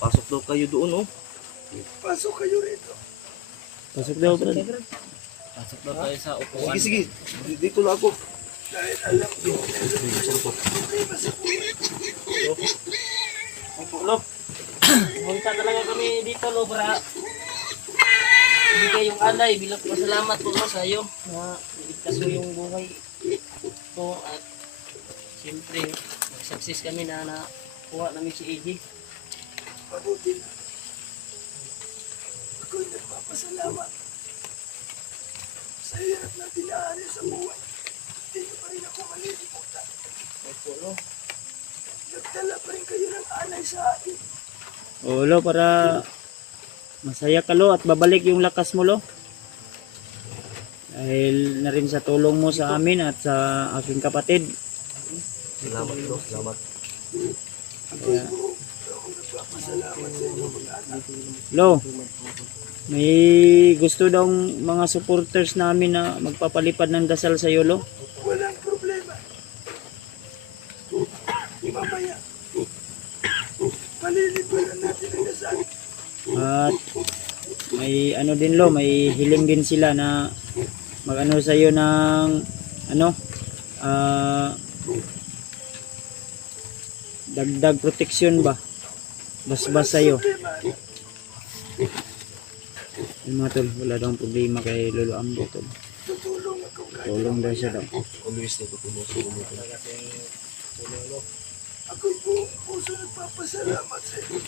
Pasok daw kayo doon, oh. Pasok kayo rito. Pasok daw, Brad. Pasok daw kayo sa upuan. Sige, sige. Dito lang ako. Dahil alam ko, meron problema sa buhay. Lo, punta talaga kami dito, Lo, para ibigay yung alay bilang pasalamat po Lo, sa iyo na iligtas mo yung buhay ko at siyempre success kami na nakuha namin si AJ. Mabuti na. Ako'y nagpapasalamat sa hirap na dinaanan sa buhay. Hindi niyo pa rin ako malilimutan. Opo, Lo. Nagdala pa rin kayo ng alay sa akin. Oo, Lo, para masaya ka, Lo, at babalik yung lakas mo, Lo. Dahil na rin sa tulong mo sa amin at sa aking kapatid. Salamat, bro. Salamat. Kaya, Ako nagpapasalamat sa inyo mga anak. Lo, may gusto daw mga supporters namin na magpapalipad ng dasal sa iyo, Lo. Walang problema. Mamaya, paliliparan natin ang dasal. At may ano din, Lo, may hiling din sila na magano sa iyo ng ano dagdag proteksyon ba, basbas sa iyo. Yung mga tol, wala daw problema kay Lolo Ambo, tol. Tutulong ako kahit Tulong daw siya daw. Always na tutulong sa inyo. ako'y buong puso nagpapasalamat sa inyo.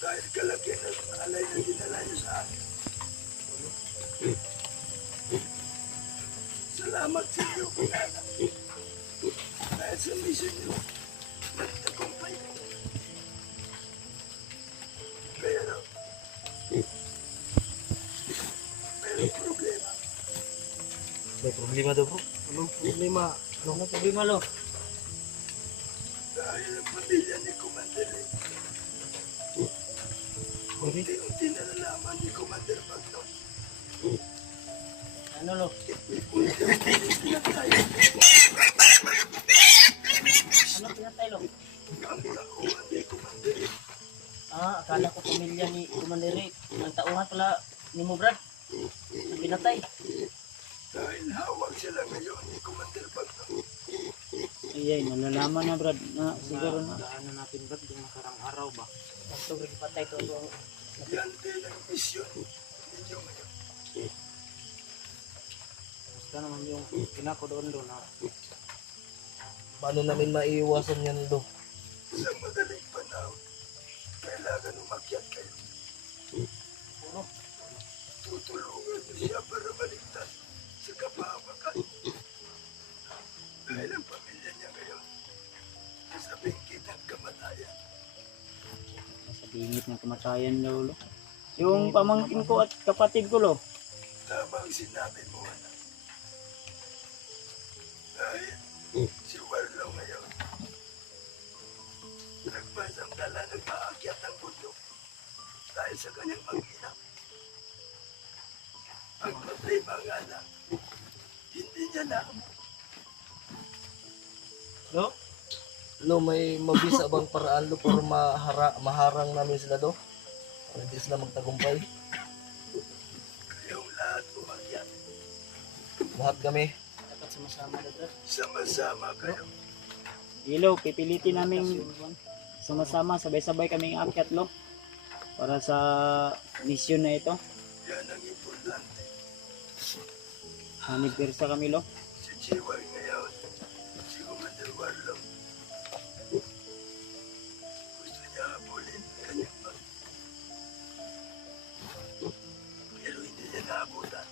Dahil kalagyan ng alay na dinala niyo sa akin. Salamat sa inyo mga anak. Dahil sa mission niyo, nagtagumpay ko. Pero, may problema. May problema daw, bro. Anong problema? Anong problema, Lo? Dahil ang pamilya ni Commander Ray, unti-unti na nalaman ni Commander Bagno. Ano, Lo? Unti-unti na pinatay Ano pinatay, Lo? ang tauhan ni Commander Ray. Akala ko pamilya ni Commander Rick. Ang tauhan pala ni mo, Brad. Ang pinatay. Dahil hawak sila ngayon ni Commander Bagno. Ay, nalalaman na, Brad, na siguro na. Ano natin, Brad, yung nakarang araw ba? Ang tubig patay ko ito. Yan din ang misyon ninyo ngayon. Basta naman yung pinako doon na Paano namin maiiwasan yan, do? Sa madaling panahon, kailangan umakyat kayo. puro. Tutulungan niyo siya para maligtas sa kapahamakan. Dahil ang pamilya niya ngayon, nasa bingkit ng kamatayan. Sa bingit ng kamatayan daw, Lo. Yung pamangkin ko at kapatid ko, Lo. Tama ang sinabi mo, anak. Dahil si Warlo ngayon, nagpasang dala nag-aakyat ng bundok dahil sa kanyang mag-ina. Ang problema nga lang, hindi niya na No? Lo, may mabisa bang paraan, lo, para maharang namin sila, do? Para hindi sila magtagumpay. kayong lahat umakyat. Lahat kami. Dapat sama-sama na, Brad. Sama-sama kayo. Ilo, pipilitin namin sama-sama, sabay-sabay kaming akyat, Lo. Para sa misyon na ito. Yan ang importante. Hanipirsa kami, Lo. Si Chiway ngayon, si Commander Warlo. Gusto niya habulin ang kanyang pag. Pero hindi niya naabutan.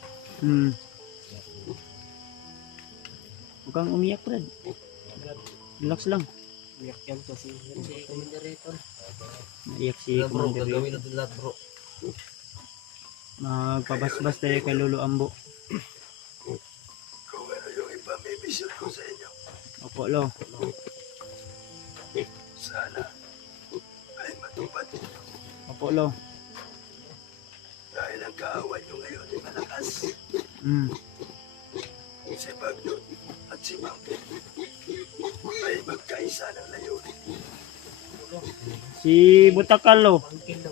Huwag kang umiyak, Brad. Relax lang. Uyak yan kasi yan si Commander Rick. Naiyak si Kaya, bro, Commander Ray. gagawin natin lahat, bro. Magpabasbas tayo kay Lolo Ambo. Kung ano yung ipamibisyon ko sa inyo, Opo, Lo. sana ay matupad ninyo. Opo, Lo. Dahil ang kaaway nyo ngayon ay malakas. Si Bagnon at si Mountain ay magkaisa ng layunin. Si Butakal lo. Ang kilo.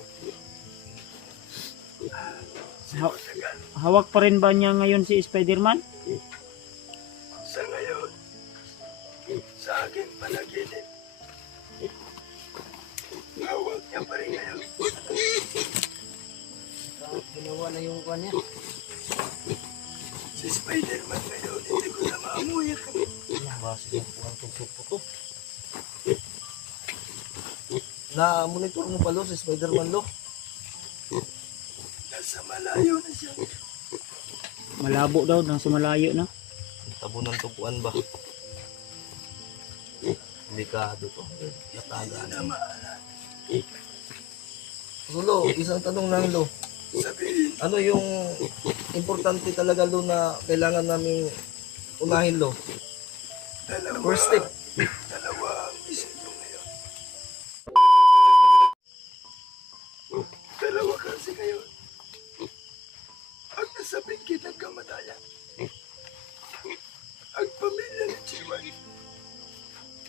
Ha- hawak pa rin ba niya ngayon si Spider-Man? Sa ngayon, sa aking panaginip, hawak niya pa rin ngayon. Ginawa na yung kwan niya. Si Spider-Man ngayon, hindi ko na maamuy ang Base ng ang tugsok ko to. Na-monitor mo pa lo si Spider-Man lo. nasa malayo na siya. Malabo daw, nasa malayo na. Tabo ng tukuan ba? Delikado to. Natagaan. Na maalat. So lo, isang tanong lang lo. Sabihin, Ano yung importante talaga lo na kailangan namin unahin lo? dalawa, First step. dalawa ang isip mo ngayon. Dalawa kasi ngayon. Ang nasa bingkit ng kamatayan. Ang pamilya ni Chiwan.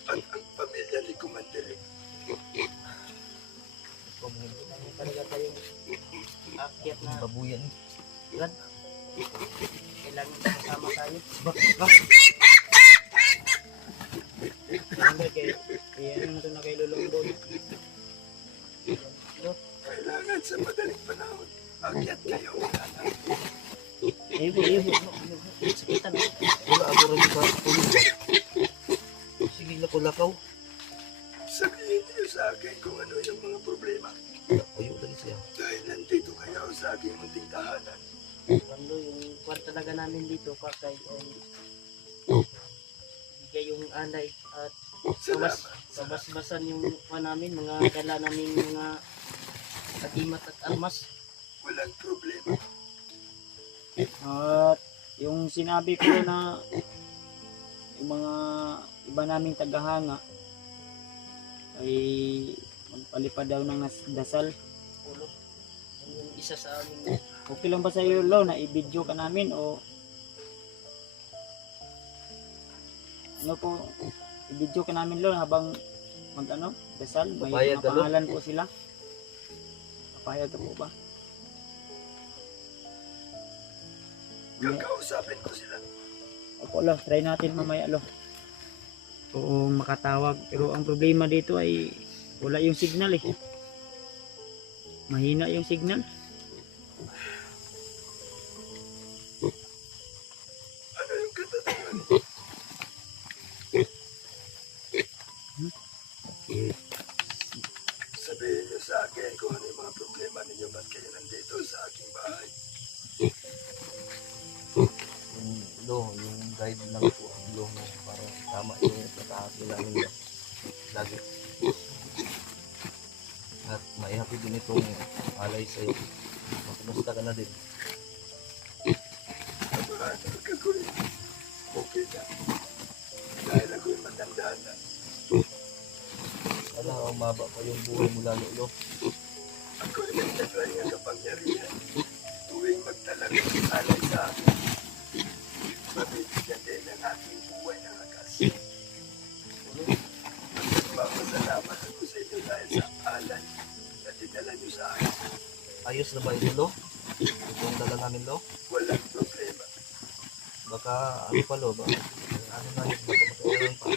At ang pamilya ni Commander. Ano talaga tayong akyat na Babuyan. Brad. Kailangan kasama tayo. Ano kay ano to na kay Lulombo. Kailangan sa madaling panahon. Akyat kayo. Ibo, ibo. Sakitan na. Wala ako rin sa tulog ba? Sige na ko lakaw. Sabihin niyo sa akin kung ano yung mga problema. Ayaw lang siya. Dahil nandito kayo sa aking munting tahanan. Cuando yung kwan talaga namin dito, Pakay, ay bigay yung alay at Salamat. sabas-basan yung kwan namin, mga dala namin mga kagimat at almas. Walang problema. At yung sinabi ko na yung mga iba naming tagahanga ay magpalipad daw ng dasal. Ulo. Yung isa sa aming Okay lang ba sa iyo, Lo, na i-video ka namin o ano po, i-video ka namin, Lo, habang mag-ano, dasal, may Papayag mga ka, Lo? pangalan po sila. Papayag ka po ba? Kakausapin ko sila. Opo, Lo, try natin mamaya, Lo. Oo, makatawag. Pero ang problema dito ay wala yung signal eh. Mahina yung signal. Ano yung katanungan? Sabihin niyo sa akin kung ano yung mga problema ninyo. Ba't kayo nandito sa aking bahay? Yung guide lang po ang lo mo para tama yung pagkakakilangan niya. Lagi. At maihapid din itong alay sa'yo. Makumusta ka na din. Paano ka ko rin? Okay na. Dahil ako'y matanda na. Sana umaba pa yung buhay mo lalo lo. Ako'y nagtagay ng kapangyarihan. Tuwing magtalag ng alay sa akin. Mabibigyan din ng aking buhay ng lakas. Magpapasalamat ako sa inyo dahil sa alay na dinala niyo sa akin. Ayos na ba ito lo? Itong dala namin lo? Walang problema. Baka ano pa lo ba? Ano na yun? Baka makailan pa.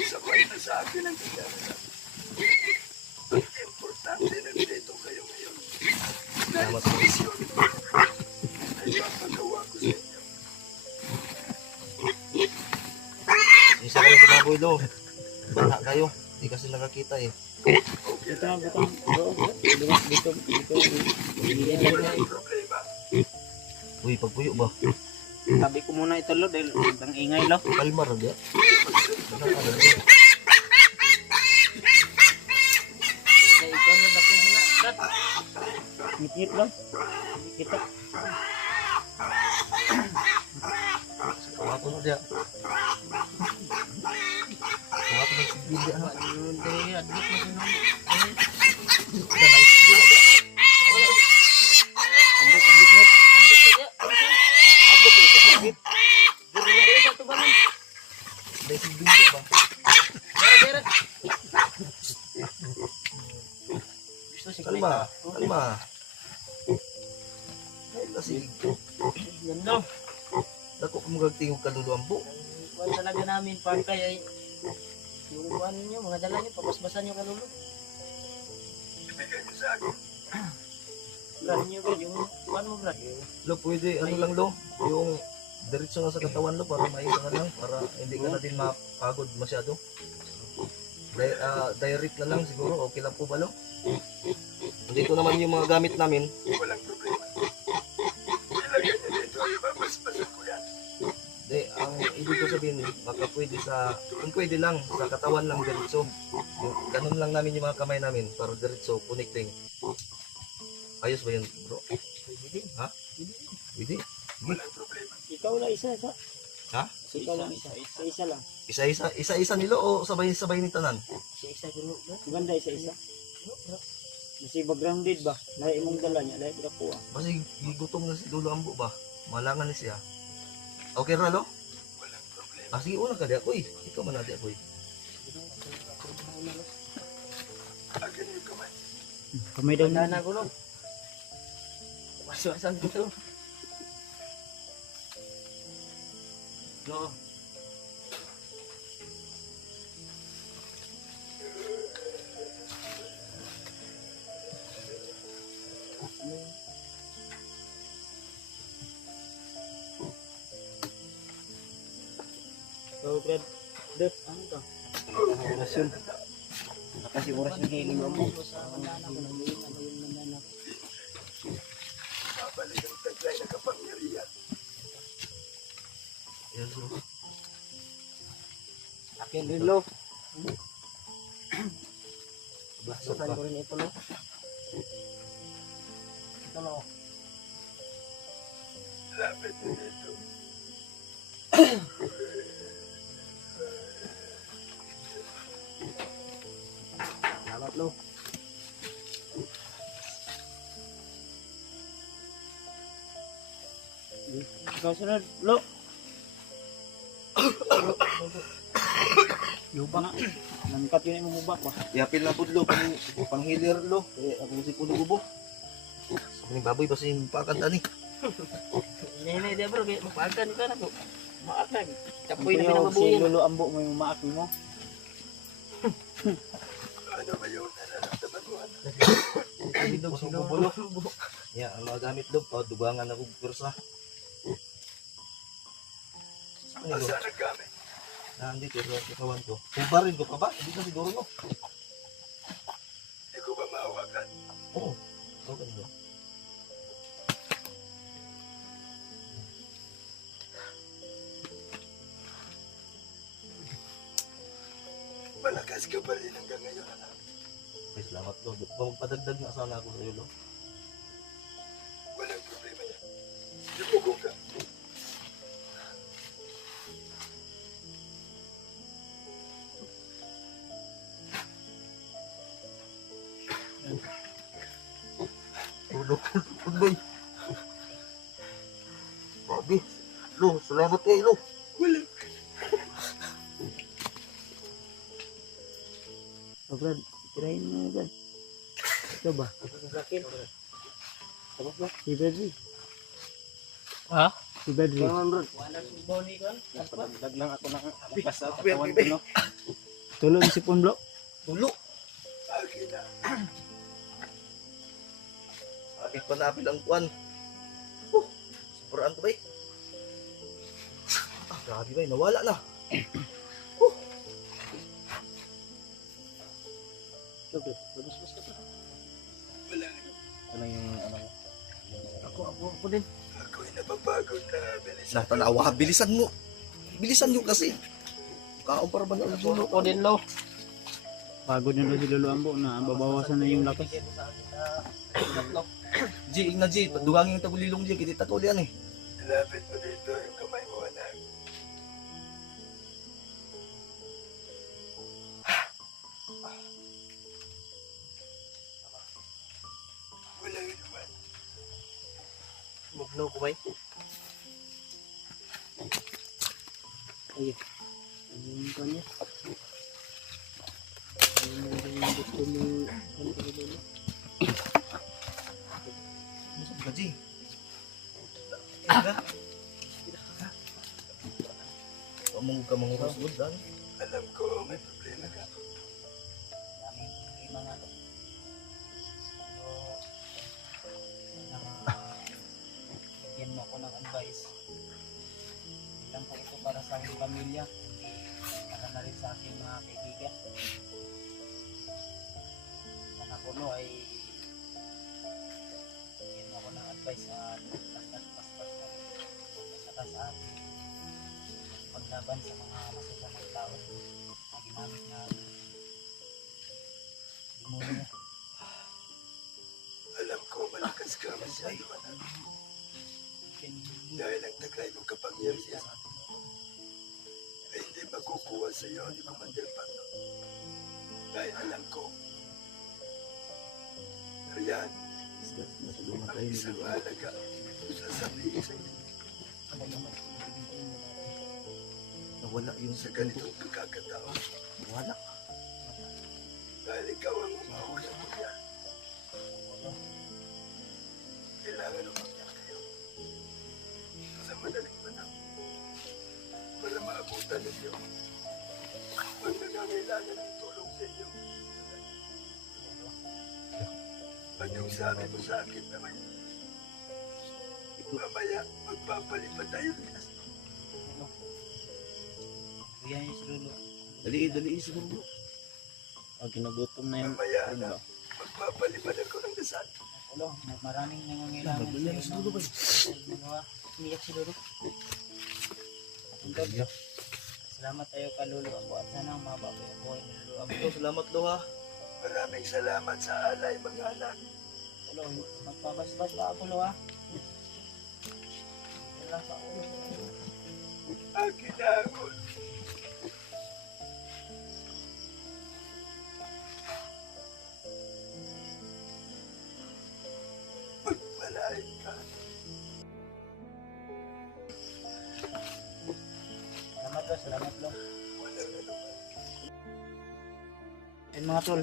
Sabay na sa akin ang dinala. Ang importante nandito kayo ngayon. Dahil Salamat sa po. misyon ay papagawa ko sa inyo. Isa kayo sa baboy lo. Baka kayo. Di kasi nakakita eh. Okay Dito, lang. dito, dito, dito, dito. Walang problema. Uy, pagpuyo ba? Tabi ko muna ito, Lo, dahil ang ingay, Lo. Kalmar ba? kaya ikaw na ba kung na, Brad? Ngit-ngit, Lo. Kita. Kawato na dia. Kawato na si Bibi. Wala yung diri, admit mo siya nung- Ambok, ambok, ngit. Admit ka diya, ano siya? Diri sa tubangan. Dahil si Bibi ba? Dere, dere. Kalma. Kalma. Ay, kasi Yan no. dako ko magagtingog kaluluan po. Kuhan talaga namin pangkay ay yung kuhan nyo, mga dala nyo, papasbasan nyo kalulo. Ibigay niyo sa akin. Brad nyo Brad, yung kuhan mo Brad. Lo, pwede, ano lang lo, yung diretso nga sa katawan lo, para maisa ka lang, para hindi ka na din mapagod masyado. Direct na lang siguro, okay lang po ba lo? Hindi ko naman yung mga gamit namin. Walang problema. Ilagay niyo dito. Ibabasbasan ko yan. Hindi, ang ibig ko sabihin, baka pwede sa, kung pwede lang, sa katawan lang diretso. Ganun lang namin yung mga kamay namin, para diretso, connecting. Ayos ba yun, bro? Pwede din. Ha? Pwede? Walang problema. Ikaw lang isa. Ha? Ikaw lang isa. Isa lang. Isa-isa nilo o sabay-sabay ni tanan? Isa-isa gulo Brad. Maganda isa. Kasi backgrounded ba? Lahi mong dala niya, lahi ka po ah. Kasi gigutom na si Lolo Ambo ba? Malangan na siya. Okay ra lo? Walang problema. Ah, sige, una ka di ako eh. Ikaw man na di ako eh. Akin yung kamay. Kamay daw Wala na gulo. Pasbasan gulo. No. So, Brad, Def, ano ka? Orasyon. Kasi orasyon kayo lima mo. Babalik ang taglay na kapangyarihan. Yes, bro. Akin din lo. Basok Basasan ka. ko rin ito lo. Ito lo. Lapit niyo dito. Salamat lo. Ikaw sunod, Lo. Yuba nga. Langkat yun yung mubak ba? Yapil na pud lo, pang healer lo. Eh, ako si Puno Gubo. Sa baboy ba si pakanta ni? Nene dia bro, kayak makan ka na ko. Makan. Ang Kapoy na tinawag si pinamabuyan. Lolo Ambo mo yung maak mo. Ano ba yun? Nararamdaman mo ano? Silog, silog, bulo. Ya, ang mga gamit lo, dugangan ako kursa. Ano lo? Saan ang gamit? Nandito sa katawan ko. Kumparin ko pa ba? Hindi na siguro no. Hindi ko ba mahawakan? Oo. Okay lo. Malakas ka pa rin hanggang ngayon, anak. Okay, salamat lo. Magpadagdag na sana ako sa iyo lo. Walang problema yan. Yumuko ka. Tulog, boy. Grabe. Lo, salamat kayo lo. Walang Oh, Brad, kirain mo Brad. Ito ba? Tapos na. Si Bradley. Ha? Si Bradley. Ganun bro. Wala si Bonnie kan. Dag lang ako ng lakas sa katawan ko, no? Tulog si Punblo. Tulo. akin na. Aking panapil ang kuwan. Sobrang to ba eh. Ah, grabe ba eh. Nawala na. Coba, bagus ka. Wala. Ano yung ano mo? Ako din. Ako'y napapagod na. Bilis. Natanawa, bilisan mo. Bilisan nyo kasi. Kaumpara ba na ang dulo? Ako din lo. Pagod na daw si Lolo Ambo na babawasan na yung lakas. G, ing na G. Dugangin yung tagulilong G. Kiti takuli yan eh. Lapit mo dito yung kamay mo, anak. Wala yun naman. Mugno ko bay. Ayun. Ano ko niya? Ano yung gusto mo? Ano ko ka mangurusod dan. Alam ko may problema ka. Daming problema nga to. Bigyan mo ako ng advice. Hindi lang po ito para sa aking pamilya, hindi para na rin sa aking mga kaibigan. Sana po no ay bigyan mo ako ng advice sa paspas na rin. Saka sa ating paglaban sa mga masasamang tao na ginamit na demonyo. Alam ko malakas ka masyado anak. Dahil ang tagay mong kapangyarihan ay hindi makukuha sa iyo ni Commander Pablo. Dahil alam ko, Riyan, ang isang mahalaga sasabihin sa iyo Nawala yung sa ganitong pagkakataon. Wala. Dahil ikaw ang umauna mo yan. Kailangan umakyat kayo sa madaling panahon para maabutan ninyo ang nangangailangan ng tulong sa inyo. At yung sabi mo sa akin naman, mamaya magpapalipad tayo ng gas. Kuya yung silulo. Dali siguro. Pag ginagutom na yun. Mamaya na magpapalipad ako ng dasal. Ulo, maraming nangangailangan Dali na siguro ba? Mga umiyak si Lolo. Tol, salamat tayo ka Lolo ako at sana umaba ko yung buhay ni Lolo ako. Ito, salamat lo ha. Maraming salamat sa alay mga anak. Ulo, magpabasbas pa ako Lolo ha. Wala pa ako. Akin na ako. Magpalain ka. Salamat Lo. Walang anuman. And mga tol,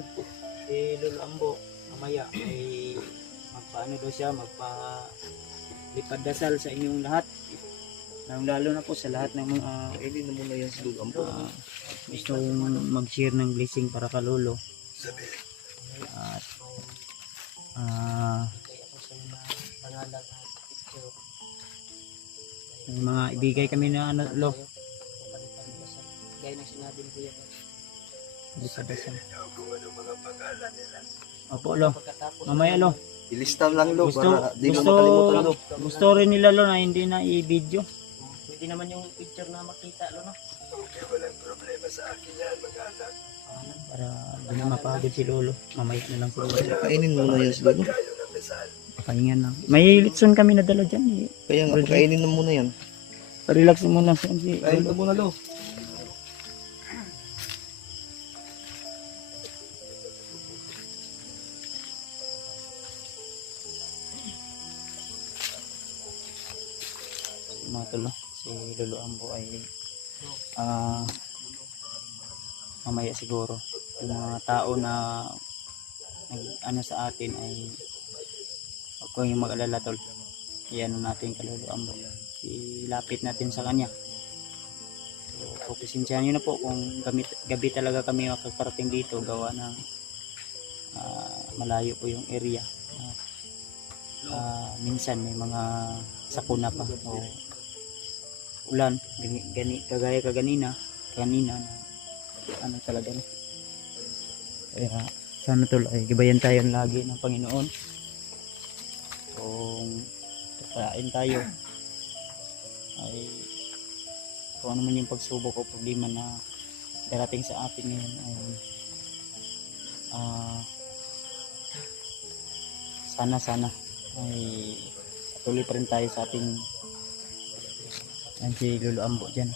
si Lolo Ambo, mamaya ay magpaano daw siya, magpalipad dasal sa inyong lahat. Lalo na po sa lahat ng mga Kainin na muna yan si Lolo Ambo. gusto mag-share ng blessing para ka Lolo. Sabihin, At may mga ibigay kami na ano Lo. Gaya ng sinabi ni Kuya. Lipad dasal. niyo kung ano mga pangalan nila. Opo Lo. Pagkatapos Mamaya Lo. Ilista lang lo Gusto- para di mo gusto- makalimutan lo. Gusto rin nila Lo na hindi na i-video. pwede naman yung picture na makita lo no. Okay, walang problema sa akin yan mga anak. Para di na mapagod si Lolo. Mamaya na lang si Lolo. Kainin muna yan si Lolo. Kayo ng dasal. Pahinga lang. May litson kami na dala dyan eh. Kaya nga, kainin na muna yan. Relax muna si Kain Lolo. ka muna lo. Mga tolo, si Lolo Ambo ay mamaya siguro yung mga tao na nag ano sa atin ay huwag kayong mag-alala tol. Iyan natin kay Lolo Ambo. Ilapit natin sa kanya. So, pasensyahan nyo na po kung gabi talaga kami makakarating dito gawa ng malayo po yung area. Minsan may mga sakuna pa o ulan kagaya kanina na ano talaga no. Kaya sana tol ay gabayan tayo lagi ng Panginoon kung tapain tayo ay kung ano man yung pagsubok o problema na darating sa atin ngayon ay sana ay patuloy pa rin tayo sa ating yan si Lolo Ambo dyan.